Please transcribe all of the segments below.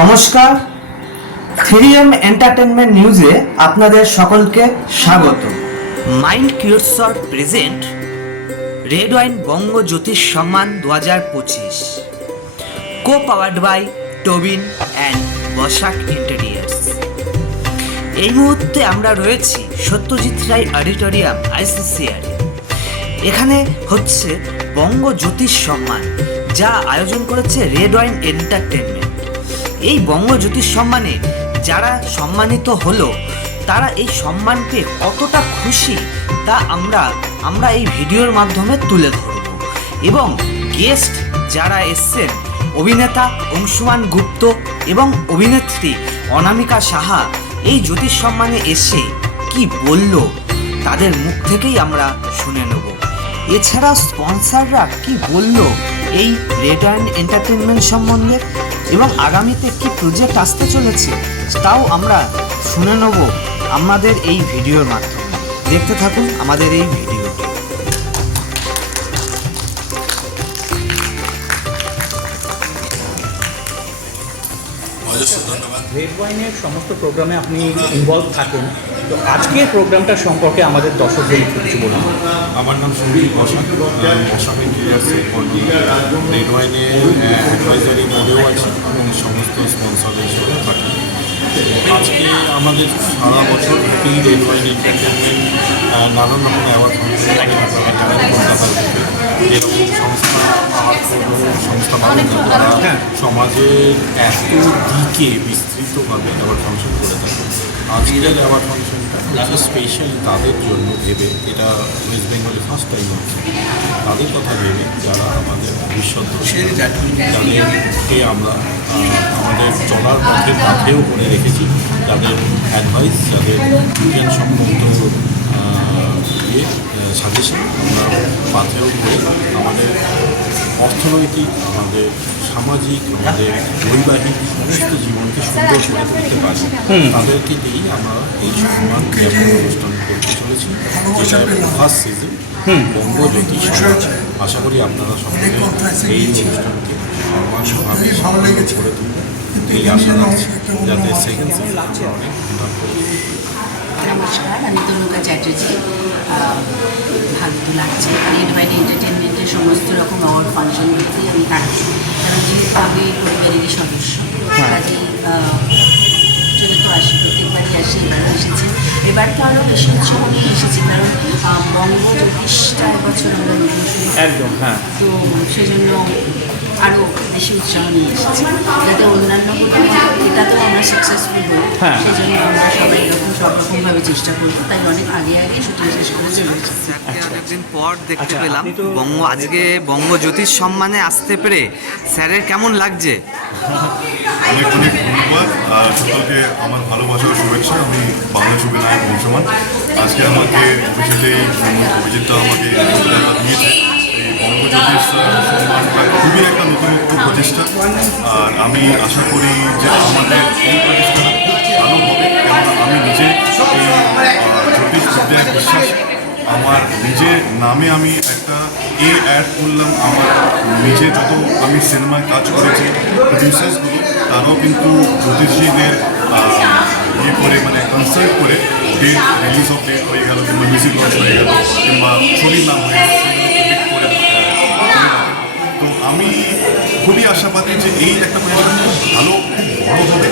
নমস্কার। Three M entertainment নিউজে আপনাদের সকলকে স্বাগত। মাইন্ড কিউরসর প্রেজেন্ট রেড ওয়াইন বঙ্গ জ্যোতিষ সম্মান দু হাজার পঁচিশ। Co powered by Tobin and Basak interiors. এই মুহূর্তে আমরা রয়েছি সত্যজিৎ রায় অডিটোরিয়াম আইসিসিআর এখানে হচ্ছে বঙ্গ জ্যোতিষ সম্মান, যা আয়োজন করেছে রেড ওয়াইন এন্টারটেনমেন্ট এই বঙ্গ জ্যোতিষ সম্মানে যারা সম্মানিত হলো, তারা এই সম্মান পেয়ে কতটা খুশি তা আমরা আমরা এই ভিডিওর মাধ্যমে তুলে ধরব। এবং গেস্ট যারা এসছেন, অভিনেতা অংশুমান গুপ্ত এবং অভিনেত্রী অনামিকা সাহা, এই জ্যোতিষ সম্মানে এসে কি বলল তাদের মুখ থেকেই আমরা শুনে নেব। এছাড়া স্পন্সররা কি বলল এই রেড অ্যান্ড এন্টারটেনমেন্ট সম্বন্ধে? এবং আগামীতে কি প্রজেক্ট আসতে চলেছে, তাও আমরা শুনে নেব আমাদের এই ভিডিওর মাধ্যমে। দেখতে থাকুন আমাদের এই ধন্যবাদ। রেড ওয়াইনের সমস্ত প্রোগ্রামে আপনি ইনভলভ থাকেন। তো আজকের প্রোগ্রামটা সম্পর্কে আমাদের দর্শকদের একটু কিছু বলুন। আমার নাম সন্দীপ বসাক আমি বসাক ইন্টেরিয়ার্সের রেড ওয়াইনে অ্যাডভাইজারি মোডেও আছে এবং সমস্ত স্পন্সরদের সাথে আজকে আমাদের সারা বছর রেড ওয়াইন এন্টারটেনমেন্ট নানান রকম অ্যাওয়ার্ড ফাংশন কলকাতার থেকে এরকম সংস্থা আর্ট সংস্থা তারা সমাজের এত দিকে বিস্তৃতভাবে অ্যাওয়ার্ড ফাংশন করে থাকে। আজকের অ্যাওয়ার্ড ফাংশনটা হচ্ছে স্পেশাল তাদের জন্য ভেবে এটা ওয়েস্ট বেঙ্গলে ফার্স্ট টাইম হচ্ছে। তাদের কথা ভেবে যারা আমাদের ভবিষ্যৎ যাদেরকে আমরা আমাদের চলার পথে পাথেও করে রেখেছি। যাদের অ্যাডভাইস যাদের বিজ্ঞানসম্মত আহ, ইয়ে সাজেশন আমরা পাথেও করে আমাদের অর্থনৈতিক আমাদের সামাজিক আমাদের বৈবাহিক সমস্ত জীবনকে সুন্দর করে তুলতে পারি। তাদেরকে দিয়েই আমরা এই সম্মান জ্ঞাপন অনুষ্ঠান করতে চলেছি যেটা ফার্স্ট সিজন বঙ্গ জ্যোতিষ আশা করি আপনারা সকলে এই অনুষ্ঠানকে সম্মানভাবে সম্মান করে তুলবেন এই আশা রাখছি যাতে সেকেন্ড সিজন অনেক নমস্কার আমি তনুকা চ্যাটার্জি। ভালো লাগছে। রেড ওয়াইন এন্টারটেনমেন্টের সমস্ত রকম অ্যাওয়ার্ড ফাংশনগুলোতেই আমি থাকি। কারণ যেহেতু আমি পরিবারেরই সদস্য কাজেই আহ, চলে তো আসি প্রত্যেকবারই আসি এবারও এসেছি। এবার তো আরও বেশি উৎসব নিয়ে এসেছি কারণ বঙ্গ জ্যোতিষটা এবছর আমরা নতুন একদম হ্যাঁ। তো সেজন্য আরও বেশি উৎসাহ নিয়ে এসেছি। যাতে অন্যান্যগুলো এটাতেও আমরা সাকসেসফুল হই হ্যাঁ। সেই জন্য আমরা সবাই এরকম সব রকমভাবে চেষ্টা করব। তাই অনেক আগে আগে শুটিং শেষ করে চলে এসেছি অনেকদিন পর দেখতে আচ্ছা, পেলাম। বঙ্গ আজকে বঙ্গ জ্যোতিষ সম্মানে আসতে পেরে স্যারের কেমন লাগছে? অনেক অনেক ধন্যবাদ। আর সকলকে আমার ভালোবাসা ও শুভেচ্ছা। আমি বাংলা ছবি নায়ক বংশমান। আজকে আমাকে অভিজিৎটা আমাকে দিয়েছে। এই বঙ্গজ্যোতিষ খুবই একটা নতুনত্ব প্রচেষ্টা আর আমি আশা করি যে আমাদের এই কেননা আমি নিজে জ্যোতিষ বিশ্বাস। আমার নিজের নামে আমি একটা এ অ্যাড করলাম। আমার নিজে যত আমি সিনেমায় কাজ করেছি প্রডিউসার্সগুলো তারাও কিন্তু জ্যোতিষীদের ইয়ে করে মানে কনসাল্ট করে ডেট রিলিজ অফ ডেট হয়ে গেল কিংবা মিউজিক লঞ্চ হয়ে গেল কিংবা ছবির নাম হয়ে গেল। আমি খুবই আশাবাদী যে এই একটা প্রতিষ্ঠান খুব ভালো বড় হবে।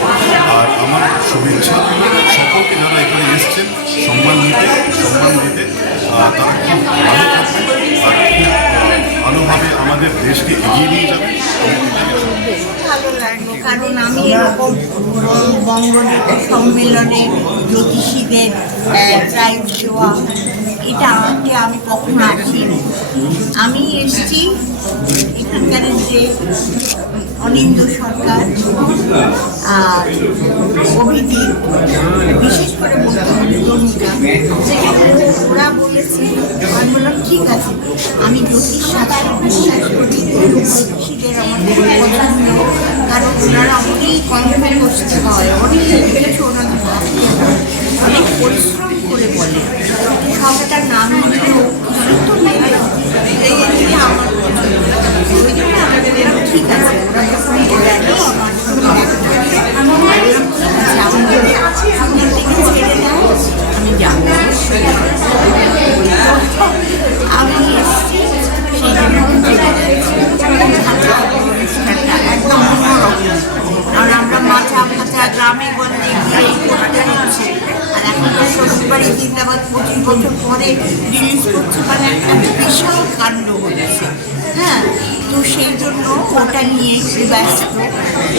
আর আমার শুভেচ্ছা সকলকে যারা এখানে এসছেন, সম্মান নিতে, সম্মান দিতে তারা খুব ভালো আর ভালোভাবে আমাদের দেশকে এগিয়ে নিয়ে যাবে। কারণ আমি এরকম বঙ্গজ্যোতি সম্মেলনে জ্যোতিষীদের প্রাইজ দেওয়া এটা আমাকে আমি কখনো আসিনি। আমি এসেছি এখানকার যে অনিন্দ সরকার, আর অভিজিৎ, বিশেষ করে বলতে হবে তনুকা ওরা বলেছে, আমি বললাম, ঠিক আছে, আমি জ্যোতিষ শাস্ত্রে বিশ্বাস করি কারণ ওনারা অনেক কনফে করতে হয়। অনেক অনেক পরিশ্রম করে বলে। সবটার নাম নিলেও ঠিক আছে আমি যাব আমি যাব।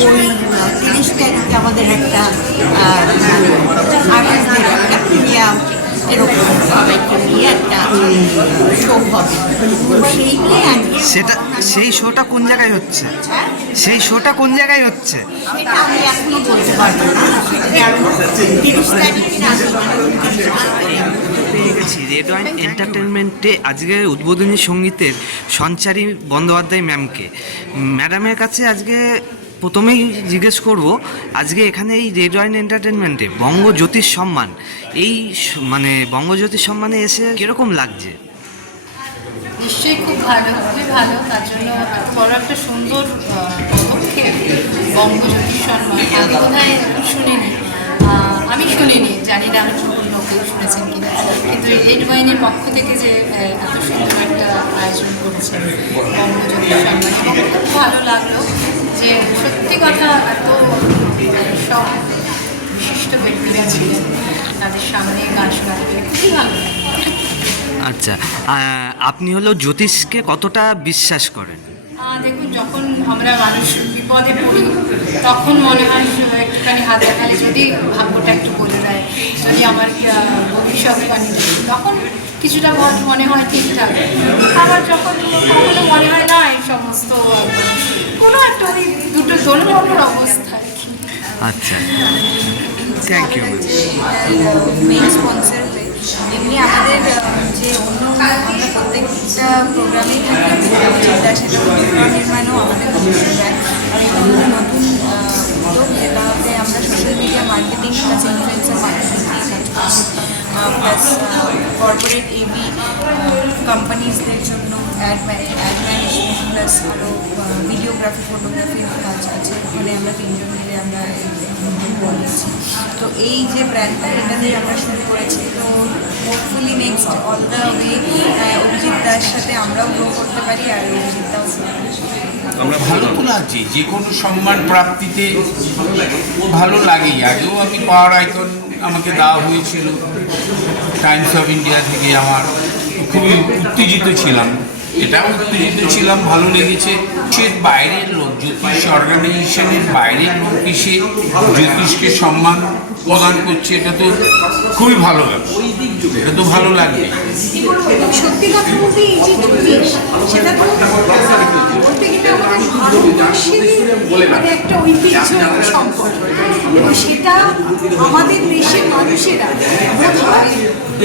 ওই তিরিশ তারিখে আমাদের একটা আর্টিস্টদের একটা প্রিমিয়াম এরকম সবাইকে নিয়ে একটা শো হবে। তো সেই আজকে সেটা সেই শোটা কোন জায়গায় হচ্ছে? সেই শোটা কোন জায়গায় হচ্ছে? সেটা আমি এখনও বলতে পারব না। তিরিশ তারিখে গেছি রেড ওয়াইন এন্টারটেনমেন্টে আজকে উদ্বোধনী সঙ্গীতের সঞ্চারী বন্দ্যোপাধ্যায় ম্যামকে ম্যাডামের কাছে আজকে প্রথমেই জিজ্ঞেস করব, আজকে এখানে এই রেড ওয়াইন এন্টারটেনমেন্টে বঙ্গজ্যোতিষ সম্মান, এই মানে বঙ্গজ্যোতিষ সম্মানে এসে কীরকম লাগছে? নিশ্চয়ই খুব ভালো, খুবই ভালো। তার জন্য বড় একটা সুন্দর পদক্ষেপ বঙ্গজ্যোতি সম্মান। আগে বোধ শুনিনি। আমি শুনিনি, জানি না। লোকেও শুনেছেন কিনা। কিন্তু রেড ওয়াইনের পক্ষ থেকে যে এত সুন্দর একটা আয়োজন করেছেন বঙ্গজ্যোতি খুব ভালো লাগল যে সত্যি কথা এত সব বিশিষ্ট ব্যক্তিরা ছিলেন। তাদের সামনে গান শোনাতে পেরে খুবই ভালো আচ্ছা আপনি হলো জ্যোতিষকে কতটা বিশ্বাস করেন? দেখুন যখন আমরা মানুষ বিপদে পড়ি তখন মনে হয় একটুখানি হাত দেখালে যদি ভাগ্যটা একটু বলে দেয় যদি আমার ভবিষ্যৎবাণী তখন কিছুটা মন- মনে হয় ঠিকঠাক আবার যখন কখনো মনে হয় না এই সমস্ত কোনো একটা ওই দুটো দোলনের অবস্থা আর কি। আচ্ছা থ্যাংক ইউ মেইন স্পন্সর হয়ে এমনি আমাদের আহ, যে অন্য আমরা প্রত্যেকটা প্রোগ্রামেই থাকি যেটা সেটা নির্মাণও আমাদের অবশ্যই যায়। আর এটা আমাদের নতুন আহ, উদ্যোগ যেটা হচ্ছে আমরা social media marketing plus influencer marketing নিয়ে কাজ করছি। প্লাস কর্পোরেট এবি কোম্পানিজদের জন্য অ্যাড অ্যাড ম্যানেজমেন্ট প্লাস আরও ভিডিওগ্রাফি ফটোগ্রাফির কাজ আছে। ওখানে আমরা তিনজন মিলে আমরা বলেছি তো এই যে ব্র্যান্ডটা এটা দিয়ে আমরা শুরু করেছি, তো hopefully next all the way Abhijit দার সাথে আমরাও গ্রো করতে পারি আর অভিজিৎ দাও আমরা ভালো তো লাগছে, যে কোনো সম্মান প্রাপ্তিতে ভালো লাগেই আগেও আমি পাওয়ার আইকন আমাকে দেওয়া হয়েছিল, টাইমস অফ ইন্ডিয়া থেকে আমার, খুবই উত্তেজিত ছিলাম। এটাও উত্তেজিত ছিলাম ভালো লেগেছে। সে বাইরের লোক, জ্যোতিষ অর্গানাইজেশনের বাইরের লোক এসে জ্যোতিষকে সম্মান প্রদান করছি এটা তো খুবই ভালো ব্যাপার। এটা তো ভালো লাগবে। সত্যি কথা বলতে এই যে সেটা তো বলতে গেলে আমাদের ভারতবর্ষেরই একটা ঐতিহ্য সম্পদ এবং সেটা আমাদের দেশের মানুষেরা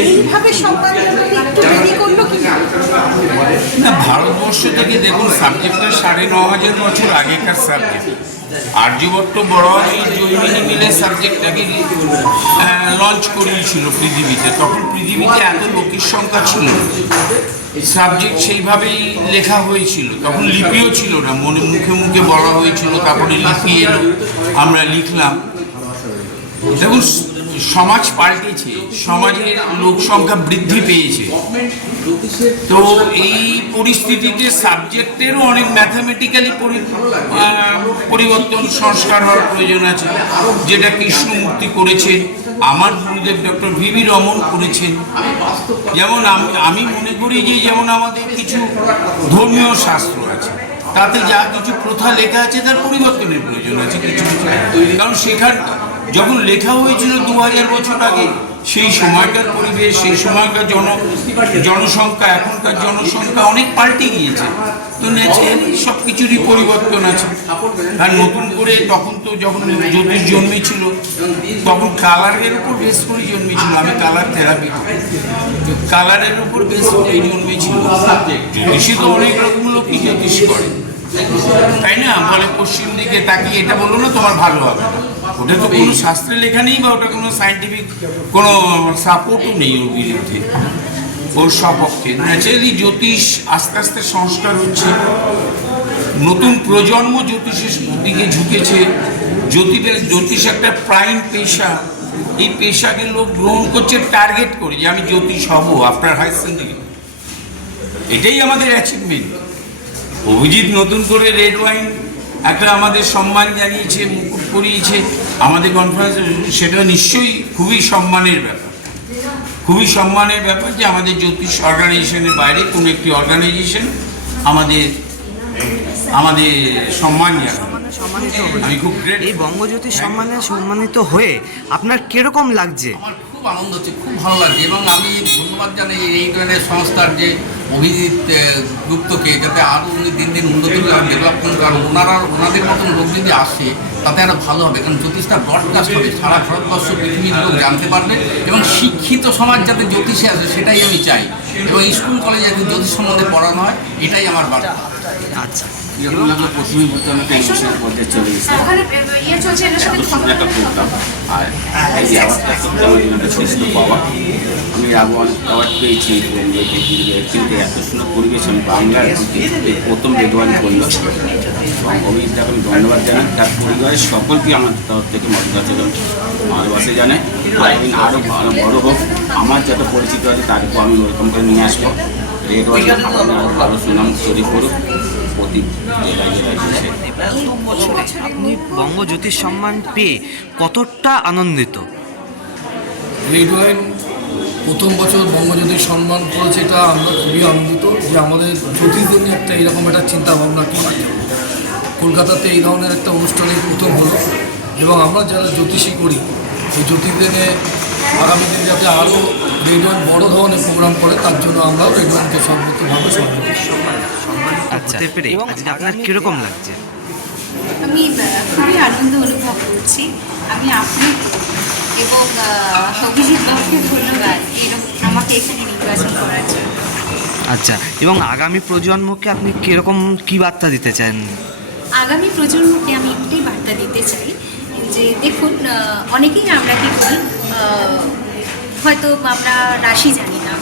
এইভাবে সম্মান জানাতে একটু দেরি করল কি না? না ভারতবর্ষ থেকে দেখুন সাবজেক্টটা সাড়ে ন হাজার বছর আগেকার সাবজেক্ট আর্যভট্ট বড়ভাবে জৈমিনী মিলে সাবজেক্টটাকে লঞ্চ করিয়েছিল পৃথিবীতে। তখন পৃথিবীতে এত লোকের সংখ্যা ছিল সাবজেক্ট সেইভাবেই লেখা হয়েছিল। তখন লিপিও ছিল না। মনে মুখে মুখে বলা হয়েছিল, তারপরে লিপি এলো। আমরা লিখলাম। দেখুন সমাজ পাল্টেছে, সমাজের লোক সংখ্যা বৃদ্ধি পেয়েছে। তো এই পরিস্থিতিতে সাবজেক্টেরও অনেক ম্যাথামেটিক্যালি পরিবর্তন, সংস্কার হওয়ার প্রয়োজন আছে, যেটা কৃষ্ণমূর্তি করেছেন, আমার গুরুদেব ডক্টর ভিভি রমন করেছেন। যেমন আমি মনে করি যে যেমন আমাদের কিছু ধর্মীয় শাস্ত্র আছে, তাতে যা কিছু প্রথা লেখা আছে, তার পরিবর্তনের প্রয়োজন আছে, কিছু কারণ সেখান যখন লেখা হয়েছিল দু হাজার বছর আগে, সেই সময়কার পরিবেশ, সেই সময়কার জন, জনসংখ্যা, এখনকার জনসংখ্যা অনেক পাল্টে গিয়েছে। তো ন্যাচারালি সব কিছুরই পরিবর্তন আছে। আর নতুন করে তখন তো যখন জ্যোতিষ জন্মেছিল, তখন কালারের উপর বেস করে জন্মেছিল। আমি কালার থেরাপি কালারের উপর বেস করে জন্মেছিল। জ্যোতিষী তো অনেক রকম লোকই জ্যোতিষ করে। তাই না? বলে পশ্চিম দিকে তাকিয়ে এটা বলো না, তোমার ভালো হবে না। ওটা তো কোনো শাস্ত্রে লেখা নেই বা ওটা কোনো সাইন্টিফিক কোনো সাপোর্টও নেই ওর বিরুদ্ধে। ওর সপক্ষে। ন্যাচারালি জ্যোতিষ আস্তে আস্তে সংস্কার হচ্ছে। নতুন প্রজন্ম জ্যোতিষের দিকে ঝুঁকেছে। জ্যোতিষের জ্যোতিষ একটা প্রাইম পেশা। এই পেশাকে লোক গ্রহণ করছে টার্গেট করে যে আমি জ্যোতিষ হব আপনার হাই সেকেন্ডারি এটাই আমাদের অ্যাচিভমেন্ট অভিজিৎ নতুন করে রেড ওয়াইন একটা আমাদের সম্মান জানিয়েছে মুকুট পরিয়েছে আমাদের কনফারেন্স সেটা নিশ্চয়ই খুবই সম্মানের ব্যাপার। খুবই সম্মানের ব্যাপার যে আমাদের জ্যোতিষ অর্গানাইজেশনের বাইরে কোনো একটি অর্গানাইজেশন আমাদের আমাদের সম্মান সম্মানিত আমি খুব গ্রেট এই বঙ্গজ্যোতি সম্মানে সম্মানিত হয়ে আপনার কীরকম লাগছে? আমার খুব আনন্দ হচ্ছে খুব ভালো লাগছে এবং আমি ধন্যবাদ জানাই এই ধরনের সংস্থার যে অভিজিৎ গুপ্তকে যাতে আরও উনি দিন দিন উন্নত ডেভেলপ করুন, কারণ ওনারা, ওনাদের মতন লোক যদি আসে, তাতে আরও ভালো হবে। কারণ জ্যোতিষটা ব্রডকাস্ট হবে, সারা ভারতবর্ষ, পৃথিবীর লোক জানতে পারবে এবং শিক্ষিত সমাজ যাতে জ্যোতিষে আসে, সেটাই আমি চাই। এবং স্কুল, কলেজে যাতে জ্যোতিষ সম্বন্ধে পড়ানো হয়, এটাই আমার বার্তা। আচ্ছা। যেরকম লাগল প্রথমেই বলতে আমি টেলিভিশনের পর্যায়ে চলে গেছি। ওখানে ইয়ে এত সুন্দর একটা প্রোগ্রাম আর এই অ্যাওয়ার্ডটা সত্যি আমার জন্য একটা শ্রেষ্ঠ পাওয়া। আমি আগে অনেক অ্যাওয়ার্ড পেয়েছি কিন্তু এত সুন্দর পরিবেশ আমি বাংলার প্রথম রেডওয়ান করল এবং অভিজিৎটাকে আমি ধন্যবাদ জানাই। তার পরিবারের সকলকে আমার তরফ থেকে মধুকাচরণ ভালোবাসে জানাই। আর আমি আরও ভালো বড় হোক। আমার যত পরিচিত আছে তাদেরকেও আমি ওরকম করে নিয়ে আসব। রেড ভালো সুনাম তৈরি করুক। আপনি বঙ্গজ্যোতি সম্মান পেয়ে কতটা আনন্দিত? রেড ওয়াইন প্রথম বছর বঙ্গজ্যোতি সম্মান করেছে এটা আমরা খুবই আনন্দিত যে আমাদের জ্যোতিষদের নিয়ে একটা এরকম একটা চিন্তা ভাবনা করা কলকাতাতে এই ধরনের একটা অনুষ্ঠানের প্রথম হলো এবং আমরা যারা জ্যোতিষী করি এই জ্যোতিষদের নিয়ে আগামী দিন যাতে আরও রেড ওয়াইন বড় ধরনের প্রোগ্রাম করে তার জন্য আমরাও রেড ওয়াইনকে সর্বোত্তমভাবে সহযোগিতা করি। আচ্ছা হতে পেরে। আপনার কীরকম লাগছে? আমি খুবই আনন্দ অনুভব করছি। আমি আপনি এবং অভিজিৎ বাবুকে ধন্যবাদ। এরকম আমাকে এখানে নির্বাচন করার জন্য। আচ্ছা এবং আগামী প্রজন্মকে আপনি কীরকম কি বার্তা দিতে চান? আগামী প্রজন্মকে আমি একটাই বার্তা দিতে চাই যে দেখুন অনেকেই আমরা কি হয়তো আমরা রাশি জানি না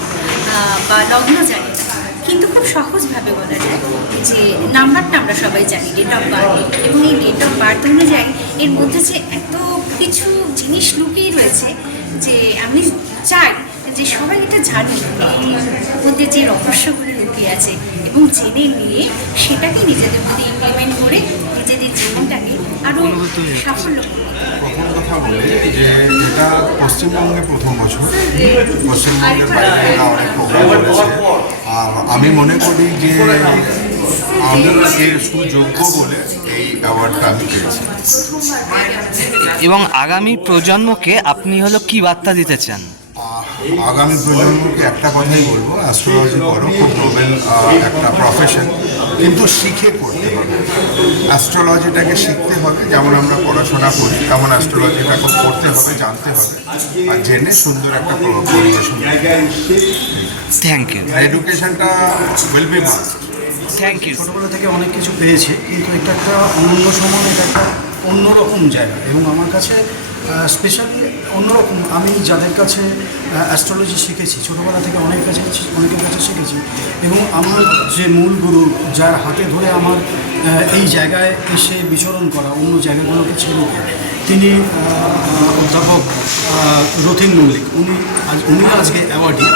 বা লগ্ন জানি না। কিন্তু খুব সহজভাবে বলা যায় যে নাম্বারটা আমরা সবাই জানি ডেট অফ বার্থ এবং এই ডেট অফ বার্থ অনুযায়ী এর মধ্যে যে এত কিছু জিনিস লুকিয়ে রয়েছে যে আমি চাই যে সবাই এটা জানি এর মধ্যে যে রহস্যগুলো লুকিয়ে আছে এবং জেনে নিয়ে সেটাকে নিজেদের মধ্যে ইমপ্লিমেন্ট করে নিজেদের জীবনটাকে আরও সাফল্য প্রথম কথা বলি যে এটা পশ্চিমবঙ্গে প্রথম বছর। পশ্চিমবঙ্গের বাইরে এরা অনেক প্রোগ্রাম করেছে আর আমি মনে করি যে আমি এর সুযোগ্য বলে এই অ্যাওয়ার্ডটা আমি পেয়েছি। এবং আগামী প্রজন্মকে আপনি হলো কি বার্তা দিতে চান? আগামী প্রজন্মকে একটা কথাই বলব অ্যাস্ট্রোলজি করো খুব নোবেল একটা প্রফেশন কিন্তু শিখে করতে হবে। অ্যাস্ট্রোলজিটাকে শিখতে হবে যেমন আমরা পড়াশোনা করি তেমন অ্যাস্ট্রোলজিটাকে পড়তে হবে জানতে হবে আর জেনে সুন্দর একটা পরিবেশন thank you এডুকেশনটা will be must thank you ছোটোবেলা থেকে অনেক কিছু পেয়েছে কিন্তু এটা একটা অনন্য সমান এটা একটা অন্যরকম জায়গা। এবং আমার কাছে স্পেশালি অন্যরকম আমি যাদের কাছে অ্যাস্ট্রোলজি শিখেছি। ছোটোবেলা থেকে অনেক কাছে অনেকের কাছে শিখেছি। এবং আমার যে মূল গুরু যার হাতে ধরে আমার এই জায়গায় এসে বিচরণ করা অন্য জায়গাগুলোকে দিয়ে, তিনি অধ্যাপক রথিন মল্লিক। উনি আজ উনি আজকে অ্যাওয়ার্ডি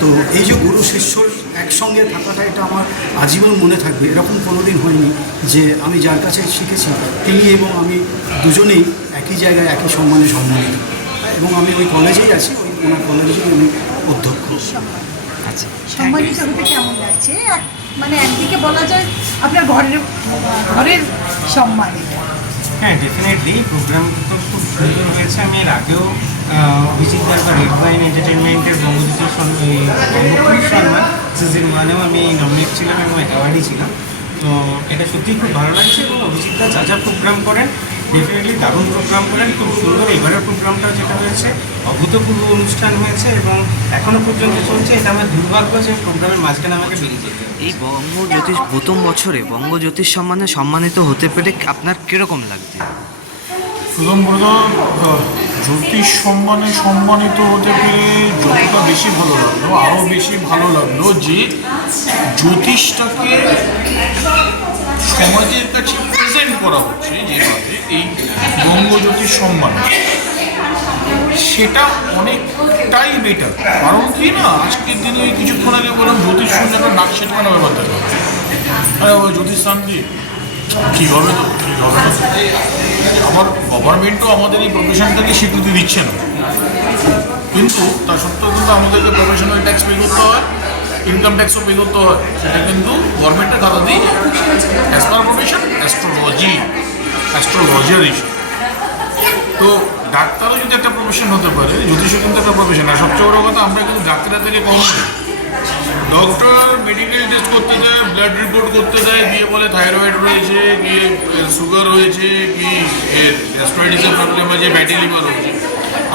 তো এই যে গুরু শিষ্যর একসঙ্গে থাকাটা এটা আমার আজীবন মনে থাকবে। এরকম কোনোদিন হয়নি যে আমি যার কাছে শিখেছি তিনি এবং আমি দুজনেই একই জায়গায় একই সম্মানে সম্মানিত। এবং আমি ওই কলেজেই আছি। ওনার কলেজেই আমি অধ্যক্ষ। আচ্ছা সম্মানিত হতে কেমন লাগছে? মানে একদিকে বলা যায় আপনার ঘরের ঘরের সম্মান। হ্যাঁ ডেফিনেটলি প্রোগ্রাম তো খুব সুন্দর হয়েছে। আমি এর আগেও অভিজিৎ দার বা রেড ওয়াইন এন্টারটেনমেন্টের বঙ্গপুরী সম্মান সিজন ওয়ানেও আমি নমিনেট ছিলাম এবং অ্যাওয়ার্ডই ছিলাম। তো এটা সত্যিই খুব ভালো লাগছে এবং অভিজিৎ দা যা যা প্রোগ্রাম করেন ডেফিনেটলি দারুণ প্রোগ্রাম করেন খুব সুন্দর। এবারের প্রোগ্রামটাও যেটা হয়েছে অভূতপূর্ব অনুষ্ঠান হয়েছে এবং এখনও পর্যন্ত চলছে। এটা আমার দুর্ভাগ্য যে প্রোগ্রামের মাঝখানে আমাকে বেরিয়ে যেতে। এই বঙ্গজ্যোতিষ প্রথম বছরে বঙ্গজ্যোতিষ সম্মানে সম্মানিত হতে পেরে আপনার কীরকম লাগছে? প্রথম প্রথম জ্যোতিষ সম্মানে সম্মানিত হতে পেরে যতটা বেশি ভালো লাগল আরও বেশি ভালো লাগল যে জ্যোতিষটাকে সমাজের কাছে প্রেজেন্ট করা হচ্ছে যেভাবে এই বঙ্গজ্যোতিষ সম্মান। সেটা অনেকটাই বেটার কারণ কি না, আজকের দিনে কিছুক্ষণ আগে বললাম জ্যোতিষ শুনলে একটা নাক সেটকানো ব্যাপার থাকে। আরে ওই জ্যোতিষ শান্তি কী? হবে তো? কী হবে না আবার গভর্নমেন্টও আমাদের এই প্রফেশনটাকে স্বীকৃতি দিচ্ছে না। কিন্তু তা সত্ত্বেও কিন্তু আমাদেরকে প্রফেশনাল ট্যাক্স পে করতে হয় ইনকাম ট্যাক্সও পে করতে হয়। সেটা কিন্তু গভর্নমেন্টের খাতা দিয়ে as per profession astrology astrologer হিসেবে তো ডাক্তারও যদি একটা প্রফেশন হতে পারে জ্যোতিষ কিন্তু একটা প্রফেশন আর সবচেয়ে বড় কথা, আমরা কিন্তু ডাক্তারের থেকে কম ডক্টর মেডিকেল টেস্ট করতে দেয় ব্লাড রিপোর্ট করতে দেয় দিয়ে বলে থাইরয়েড রয়েছে, কি সুগার রয়েছে, কি গ্যাস্ট্রাইটিসের প্রবলেম আছে ফ্যাটি লিভার রয়েছে।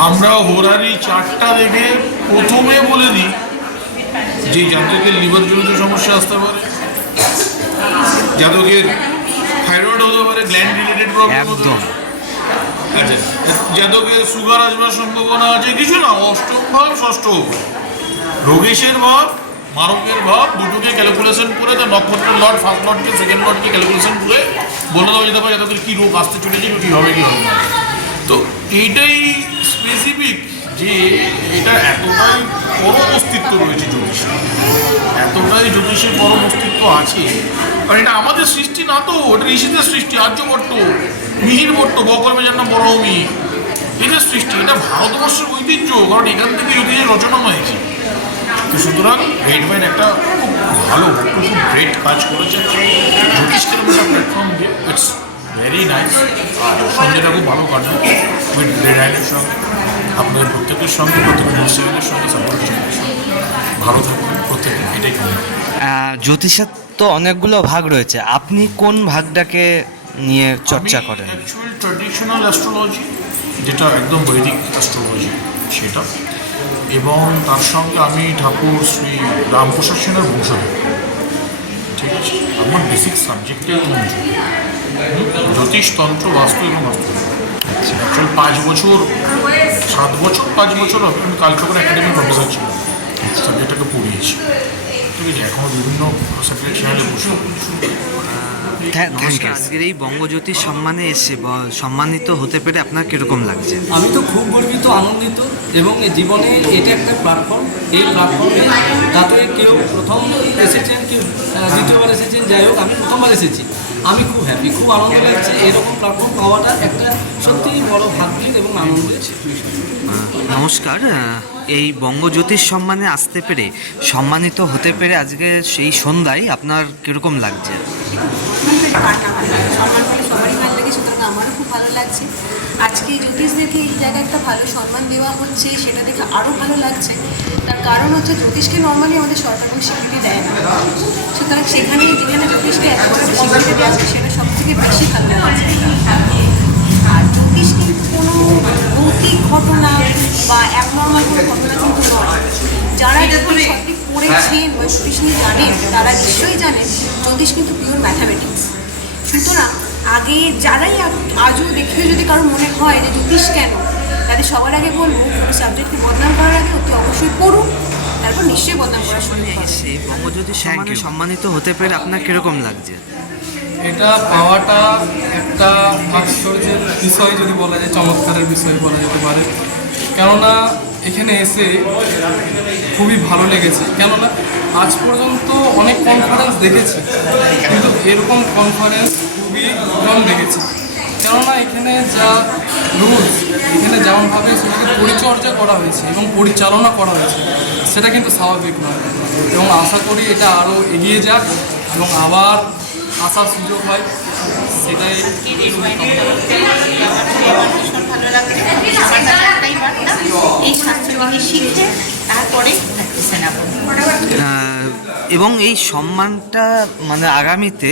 আমরা হোরারি চারটা দেখে প্রথমে বলে দিই যে যাদেরকে লিভার জনিত সমস্যা আসতে পারে থাইরয়েড হতে পারে গ্ল্যান্ড রিলেটেড প্রবলেম একদম। আচ্ছা যাদকের সুগার আসবার সম্ভাবনা আছে কিছু না অষ্টম ভাব ষষ্ঠ রোগেশের ভাব মারকের ভাব দুটোকে ক্যালকুলেশন করে তো নক্ষত্রের লট ফার্স্ট লটকে সেকেন্ড লটকে ক্যালকুলেশন করে বলে দেওয়া যেতে পারে যাদের কী রোগ আসতে চলেছে কী হবে কী হবে। তো এইটাই স্পেসিফিক যে এটা এতটাই পরম অস্তিত্ব রয়েছে জ্যোতিষে। এতটাই জ্যোতিষের পরম অস্তিত্ব আছে। কারণ এটা আমাদের সৃষ্টি না তো, এটা ঋষিদের সৃষ্টি, আর্যভট্ট মিহির ভট্ট বকর্মে যেন বড়মি এটা সৃষ্টি, এটা ভারতবর্ষের ঐতিহ্য, কারণ এখান থেকে জ্যোতিষের রচনা হয়েছে। তো সুতরাং রেড ওয়াইন একটা খুব ভালো, খুব গ্রেট কাজ করেছে। জ্যোতিষকের মধ্যে একটা প্ল্যাটফর্ম দিয়ে ইটস ভেরি নাইস আর সন্ধ্যেটা খুব ভালো কাটবে। উইথ রেড আইনের সঙ্গে আপনাদের প্রত্যেকের সঙ্গে প্রত্যেকের মুসলিমের সঙ্গে সাপোর্ট ভালো থাকবেন প্রত্যেকে এটাই জ্যোতিষের তো অনেকগুলো ভাগ রয়েছে। আপনি কোন ভাগটাকে নিয়ে চর্চা করেন? ট্র্যাডিশনাল অ্যাস্ট্রোলজি যেটা একদম বৈদিক অ্যাস্ট্রোলজি সেটা। এবং তার সঙ্গে আমি ঠাকুর শ্রী রামপ্রসাদ সেনের বংশধর ঠিক আছে? আমার বেসিক সাবজেক্টে জ্যোতিষ তন্ত্র বাস্তু এবং বাস্তু অ্যাকচুয়াল পাঁচ বছর সাত বছর পাঁচ বছর আমি কালচক্র একাডেমি প্রফেসর ছিলাম। সাবজেক্টটাকে পড়িয়েছি। ঠিক আছে এখনও বিভিন্ন সাবজেক্ট চ্যানেলে বসে আজকের এই বঙ্গজ্যোতি সম্মানে এসে সম্মানিত হতে পেরে আপনার কীরকম লাগছে? আমি তো খুব গর্বিত আনন্দিত এবং এই জীবনে এটা একটা প্ল্যাটফর্ম এই প্ল্যাটফর্মে তাতে কেউ প্রথম এসেছেন কেউ দ্বিতীয়বার এসেছেন যাই হোক আমি প্রথমবার এসেছি। আমি খুব হ্যাপি খুব আনন্দ লাগছে এরকম প্ল্যাটফর্ম পাওয়াটা একটা সত্যিই বড় ভাগ্যের এবং আনন্দের নমস্কার এই বঙ্গজ্যোতিষ সম্মানে আসতে পেরে সম্মানিত হতে পেরে আজকে সেই সন্ধ্যায় আপনার কীরকম লাগছে? আমারও খুব ভালো লাগছে আজকে জ্যোতিষদেরকে এই জায়গায় একটা ভালো সম্মান দেওয়া হচ্ছে সেটা দেখে আরও ভালো লাগছে। তার কারণ হচ্ছে জ্যোতিষকে নর্মালি আমাদের সরকার কোনো স্বীকৃতি দেয় না। সুতরাং সেখানে যেখানে জ্যোতিষকে বড় স্বীকৃতি দেওয়া হচ্ছে সেটা সব থেকে বেশি ভালো লাগছে আর জ্যোতিষ কিন্তু কোনো ভৌতিক ঘটনা বা অ্যাবনর্মাল কোনো ঘটনা কিন্তু নয়। যারা জ্যোতিষ সঠিক পড়েছেন বা জ্যোতিষ নিয়ে জানেন তারা নিশ্চয়ই জানেন জ্যোতিষ কিন্তু পিওর ম্যাথামেটিক্স সুতরাং আগে যারাই আজও দেখে যদি কারও মনে হয় যে জ্যোতিষ কেন তাদের সবার আগে বলব কোনো সাবজেক্টকে বদনাম করার আগে অতি অবশ্যই পড়ুন তারপর নিশ্চয়ই বদনাম করা শুরু সেই বঙ্গজ্যোতি সম্মানে সম্মানিত হতে পেরে আপনার কীরকম লাগছে? এটা পাওয়াটা একটা আশ্চর্যের বিষয় যদি বলা যায় চমৎকারের বিষয় বলা যেতে পারে। কেননা এখানে এসে খুবই ভালো লেগেছে। কেননা আজ পর্যন্ত অনেক কনফারেন্স দেখেছি কিন্তু এরকম কনফারেন্স খুবই কম দেখেছি। কেননা এখানে যা রুলস এখানে যেমনভাবে সেটাকে পরিচর্যা করা হয়েছে এবং পরিচালনা করা হয়েছে সেটা কিন্তু স্বাভাবিক নয়। এবং আশা করি এটা আরও এগিয়ে যাক এবং আবার আসার সুযোগ হয় সেটাই আহ, এবং এই সম্মানটা মানে আগামীতে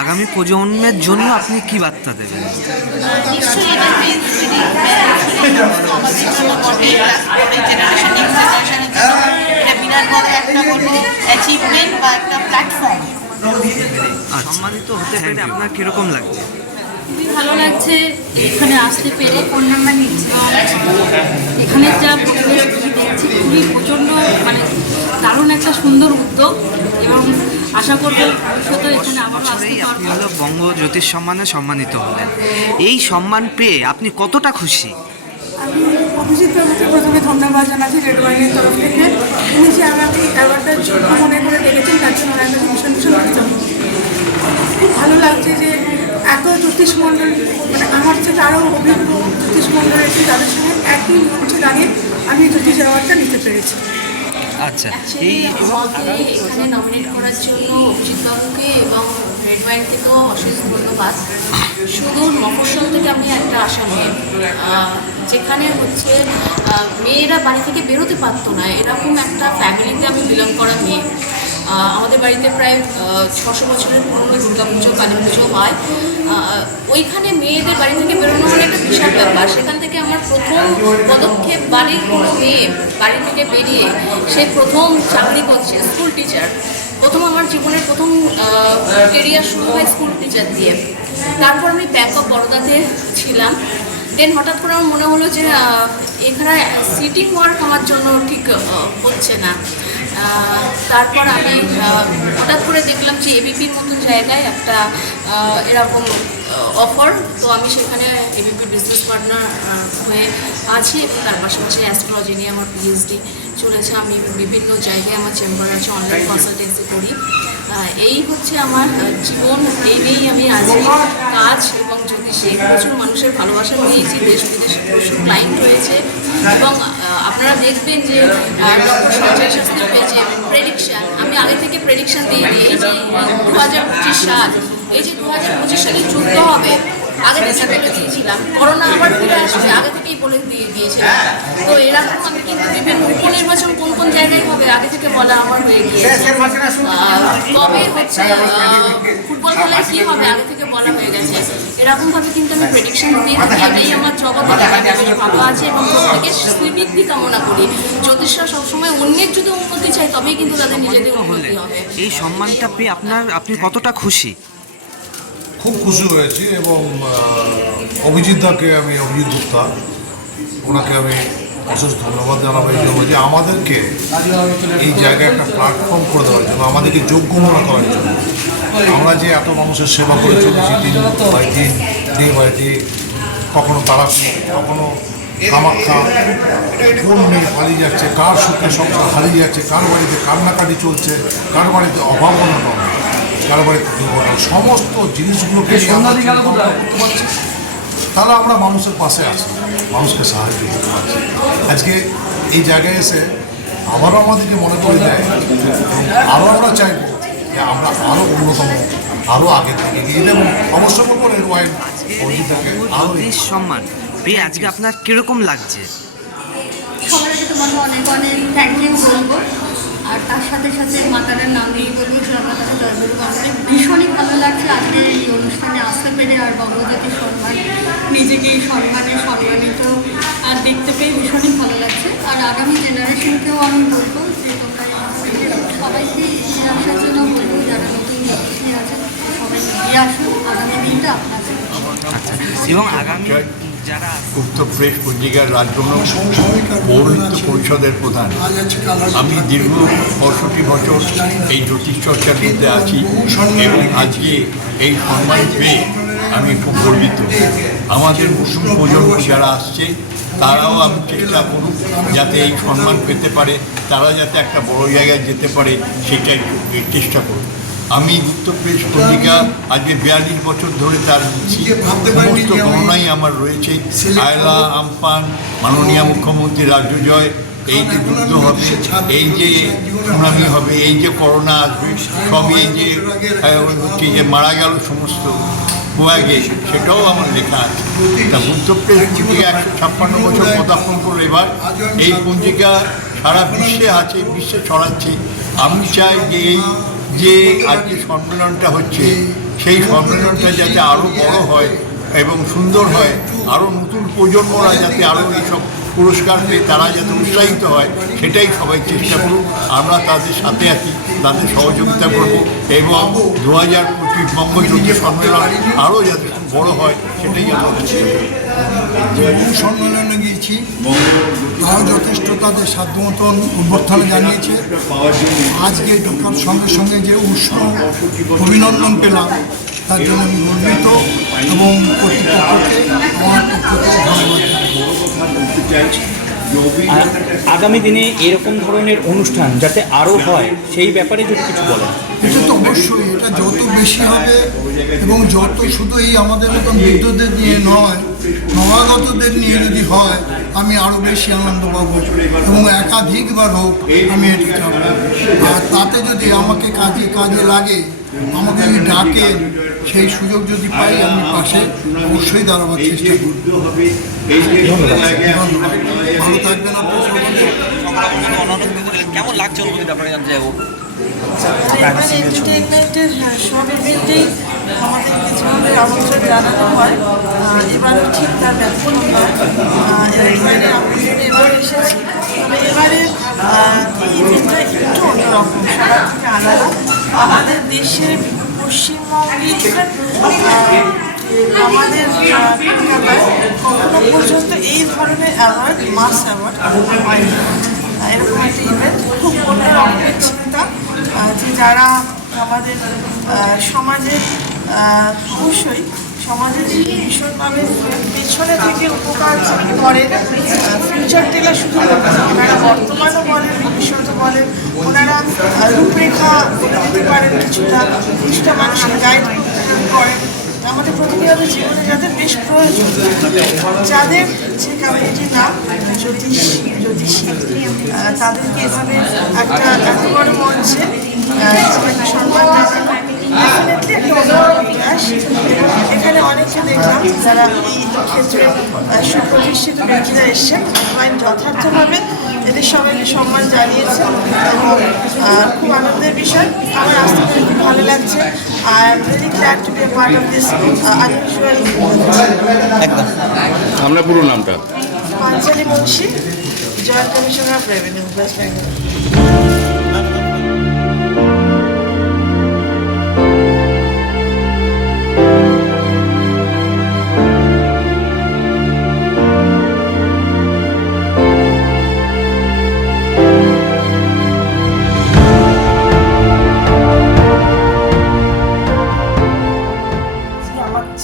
আগামী প্রজন্মের জন্য আপনি কি বার্তা দেবেন? একটা বলব অ্যাচিভমেন্ট বা একটা প্ল্যাটফর্ম সম্মানিত হতে পেরে আপনার কীরকম লাগছে? খুবই ভালো লাগছে এখানে আসতে পেরে। ফোন নাম্বার নিচ্ছে। এখানে যা পরিবেশ দেখছি খুবই প্রচণ্ড মানে দারুণ একটা সুন্দর উদ্যোগ এবং আশা করব ভবিষ্যতে এখানে আবারও আসতে আপনি হলো বঙ্গ জ্যোতিষ সম্মানে সম্মানিত হলেন। এই সম্মান পেয়ে আপনি কতটা খুশি? আমি অভিজিৎ বাবুকে প্রথমে ধন্যবাদ জানাচ্ছি রেড ওয়াইনের তরফ থেকে। উনি যে আমাকে অ্যাওয়ার্ডটার জন্য মনে করে তার জন্য ওনার ভীষণ ভীষণ খুব ভালো লাগছে যে এত জ্যোতিষ মানে আমার থেকে আরও অভিজ্ঞ জ্যোতিষ এসে তাদের সঙ্গে একই মঞ্চে দাঁড়িয়ে আমি জ্যোতিষের অ্যাওয়ার্ডটা নিতে পেরেছি। আচ্ছা। এই এখানে নমিনেট করার জন্য এবং রেড ওয়াইনকে তো অশেষ ধন্যবাদ। শুধু মফস্বল থেকে আমি একটা আশা মেয়ে যেখানে হচ্ছে মেয়েরা বাড়ি থেকে বেরোতে পারতো না। এরকম একটা ফ্যামিলিতে আমি বিলং করা মেয়ে। আমাদের বাড়িতে প্রায় ছশো বছরের পুরনো দুর্গা পুজো, কালী পুজো হয়। ওইখানে মেয়েদের বাড়ি থেকে বেরোনো মানে একটা বিশাল ব্যাপার। সেখান থেকে আমার প্রথম পদক্ষেপ বাড়ির কোনো মেয়ে বাড়ি থেকে বেরিয়ে সে প্রথম চাকরি করছে স্কুল টিচার প্রথম আমার জীবনের প্রথম কেরিয়ার শুরু হয় স্কুল টিচার দিয়ে। তারপর আমি ব্যাক অফ বরোদাতে ছিলাম। দেন হঠাৎ করে আমার মনে হলো যে এখানে সিটিং ওয়ার্ক আমার জন্য ঠিক হচ্ছে না। তারপর আমি হঠাৎ করে দেখলাম যে এবিপির মতো জায়গায় একটা এরকম অফার তো আমি সেখানে এবিপি বিজনেস পার্টনার হয়ে আছি এবং তার পাশাপাশি অ্যাস্ট্রোলজি নিয়ে আমার পিএইচডি চলেছে। আমি বিভিন্ন জায়গায় আমার চেম্বার আছে অনলাইন কনসালটেন্সি করি। এই হচ্ছে আমার জীবন। এই নিয়েই আমি আছি। কাজ এবং জ্যোতিষী প্রচুর মানুষের ভালোবাসা পেয়েছি। দেশ বিদেশে প্রচুর ক্লায়েন্ট রয়েছে। এবং আপনারা দেখবেন যে সঞ্জয় পেয়েছে প্রেডিকশান আমি আগে থেকে প্রেডিকশান দিয়ে দিই এই যে, দু হাজার পঁচিশ সাল, এই যে দু হাজার পঁচিশ সালে যুদ্ধ হবে আগে থেকে বলে দিয়েছিলাম করোনা আবার ফিরে আসবে আগে থেকেই বলে দিয়ে দিয়েছিলাম। তো এরকম আমি কিন্তু বিভিন্ন উপনির্বাচন কোন কোন জায়গায় হবে আগে থেকে বলা আমার হয়ে গিয়েছে। কবে হচ্ছে ফুটবল খেলায় কি হবে আগে থেকে বলা হয়ে গেছে। এরকম ভাবে কিন্তু আমি প্রেডিকশন দিয়ে থাকি এটাই আমার আছে এবং প্রত্যেকে শ্রীবৃদ্ধি কামনা করি। জ্যোতিষরা সবসময় অন্যের যদি উন্নতি চাই তবেই কিন্তু তাদের নিজেদের উন্নতি হবে। এই সম্মানটা পেয়ে আপনার আপনি কতটা খুশি? খুব খুশি হয়েছি এবং অভিজিৎ দাকে আমি অভিজিৎ গুপ্তা, ওনাকে আমি অশেষ ধন্যবাদ জানাব এই জন্য যে আমাদেরকে এই জায়গায় একটা প্ল্যাটফর্ম করে দেওয়ার জন্য, আমাদেরকে যোগ্য মনে করার জন্য। আমরা যে এত মানুষের সেবা করে চলেছি দিন বাই দিন ডে বাই ডে কখনো তারাপীঠ, কখনো কামাখ্যা কোন মেয়ে যাচ্ছে, কার সুখে সংসার হারিয়ে যাচ্ছে, কার বাড়িতে কান্নাকাটি চলছে, কার বাড়িতে অভাব অনটন কার সমস্ত জিনিসগুলোকে করতে পারছি তাহলে আমরা মানুষের পাশে আছি মানুষকে সাহায্য করতে পারছি। আজকে এই জায়গায় এসে আবারও আমাদেরকে মনে করে দেয় এবং আরও আমরা চাইব যে আমরা আরও অন্যতম আরও আগে থেকে গিয়ে ওয়াইন আরও জ্যোতিষ সম্মান। পেয়ে আজকে আপনার কীরকম লাগছে? সবার আগে তোমাকে অনেক অনেক থ্যাংক ইউ বলব। আর তার সাথে সাথে মাতারের নাম নিয়ে বলব সরকার তাকে জয় বলব। আমার ভীষণই ভালো লাগছে আজকে এই অনুষ্ঠানে, আসতে পেরে আর বঙ্গজাতির সম্মান, নিজেকে এই সম্মানে সম্মানিত আর দেখতে পেয়ে ভীষণই ভালো লাগছে। আর আগামী জেনারেশনকেও আমি বলব যে তোমরা সবাইকে আসার জন্য বলব, যারা নতুন আছে সবাই এগিয়ে আসুন। আগামী দিনটা আপনাদের আচ্ছা এবং আগামী উত্তর প্রদেশ পত্রিকার রাজভবন পৌরহিত্য পরিষদের প্রধান। আমি দীর্ঘ পঁয়ষট্টি বছর এই জ্যোতিষ চর্চার মধ্যে আছি এবং আজকে এই সম্মান পেয়ে আমি খুব গর্বিত। আমাদের নতুন প্রজন্ম যারা আসছে, তারাও আমি চেষ্টা করুক যাতে এই সম্মান পেতে পারে, তারা যাতে একটা বড় জায়গায় যেতে পারে, সেটাই চেষ্টা করুক। আমি উত্তরপ্রদেশ পত্রিকা আজকে বিয়াল্লিশ বছর ধরে তার সমস্ত গণনাই আমার রয়েছে। আয়লা আমপান মাননীয় মুখ্যমন্ত্রী রাজ্য জয় এই যে যুদ্ধ হবে এই যে সুনামি হবে এই যে করোনা আসবে সবই এই যে হচ্ছে যে মারা গেল সমস্ত প্রয়াগে সেটাও আমার লেখা আছে। তা উত্তরপ্রদেশ পত্রিকা একশো ছাপ্পান্ন বছর পদার্পণ করল এবার। এই পঞ্জিকা সারা বিশ্বে আছে বিশ্বে ছড়াচ্ছে। আমি চাই যে এই যে আজকে সম্মেলনটা হচ্ছে, সেই সম্মেলনটা যাতে আরও বড় হয় এবং সুন্দর হয় আরও নতুন প্রজন্মরা যাতে আরও এইসব পুরস্কার পেয়ে তারা যাতে উৎসাহিত হয়, সেটাই সবাই চেষ্টা করুক। আমরা তাদের সাথে আছি, তাদের সহযোগিতা করব এবং দু হাজার পঁচিশ বঙ্গজ্যোতি সম্মেলন আরও যাতে বড় হয়, সেটাই আমরা চেষ্টা সম্মেলনে গিয়েছি। তারা যথেষ্ট তাদের সাধ্য মতন অভ্যর্থনা জানিয়েছে। আজকে ঢোকার সঙ্গে সঙ্গে যে উষ্ণ অভিনন্দন পেলাম, তার জন্য আমি গর্বিত এবং আগামী দিনে এরকম ধরনের অনুষ্ঠান যাতে আরও হয়, সেই ব্যাপারে যদি কিছু বলেন। অবশ্যই এটা যত বেশি হবে এবং যত শুধু এই আমাদের মতন বৃদ্ধদের নিয়ে নয় নবাগতদের নিয়ে যদি হয় আমি আরও বেশি আনন্দ পাবো এবং একাধিকবার হোক আমি এটি চাবো। আর তাতে যদি আমাকে কাজে কাজে লাগে আমাকে যদি ডাকে সেই সুযোগ যদি পাই আমি পাশে অবশ্যই দাঁড়াবার চেষ্টা করব। ভালো থাকবেন আপনার সকলে। কেমন লাগছে অনুভূতি আপনারা জানতে যাব এন্টারটেনমেন্টের সব ইভেন্টেই আমাদের কিছুভাবে আমন্ত্রণ জানানো হয় এবারও ঠিক তার ব্যতিক্রম নয় এবারে আমন্ত্রণ এবারে এসেছি তবে এবারে ইভেন্টটা একটু অন্যরকম সবার আলাদা আমাদের দেশের পশ্চিমবঙ্গে আমাদের কখনো পর্যন্ত এই ধরনের অ্যাওয়ার্ড মাস অ্যাওয়ার্ড হয়নি। খুব অন্যরকমের চিন্তা যে যারা আমাদের আহ, সমাজের অবশ্যই সমাজের ভীষণভাবে পেছনে থেকে উপকার করেন ফিউচার টেলার শুধু ওনারা বর্তমানও বলেন ভবিষ্যৎও বলেন ওনারা রূপরেখা বলে দিতে পারেন কিছুটা কিছুটা মানুষকে গাইড করেন আমাদের প্রতিনিয়ত জীবনে যাদের বেশ প্রয়োজন। যাদের যে কমিউনিটির নাম, জ্যোতিষ জ্যোতিষী তাদেরকে এভাবে একটা এত বড় মঞ্চে সম্মান ডেফিনেটলি অন্যরকম এখানে অনেকে দেখলাম যারা এই ক্ষেত্রে সুপ্রতিষ্ঠিত ব্যক্তিরা এসছেন আইন যথার্থভাবে এদের সবাইকে সম্মান জানিয়েছে এবং খুব আনন্দের বিষয়। আমার আসতে পেরে খুব ভালো লাগছে। Am very glad to be part of this unusual একদম। আপনার পুরো নামটা। Panchali Munshi joint commissioner of revenue West Bengal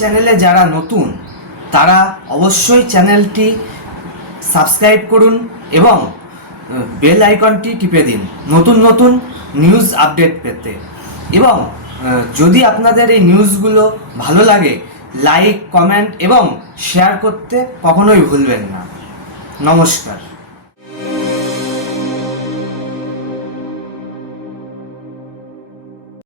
চ্যানেলে যারা নতুন, তারা অবশ্যই চ্যানেলটি সাবস্ক্রাইব করুন এবং বেল আইকনটি টিপে দিন। নতুন নতুন নিউজ আপডেট পেতে। এবং যদি আপনাদের এই নিউজগুলো ভালো লাগে লাইক কমেন্ট এবং শেয়ার করতে কখনোই ভুলবেন না। নমস্কার।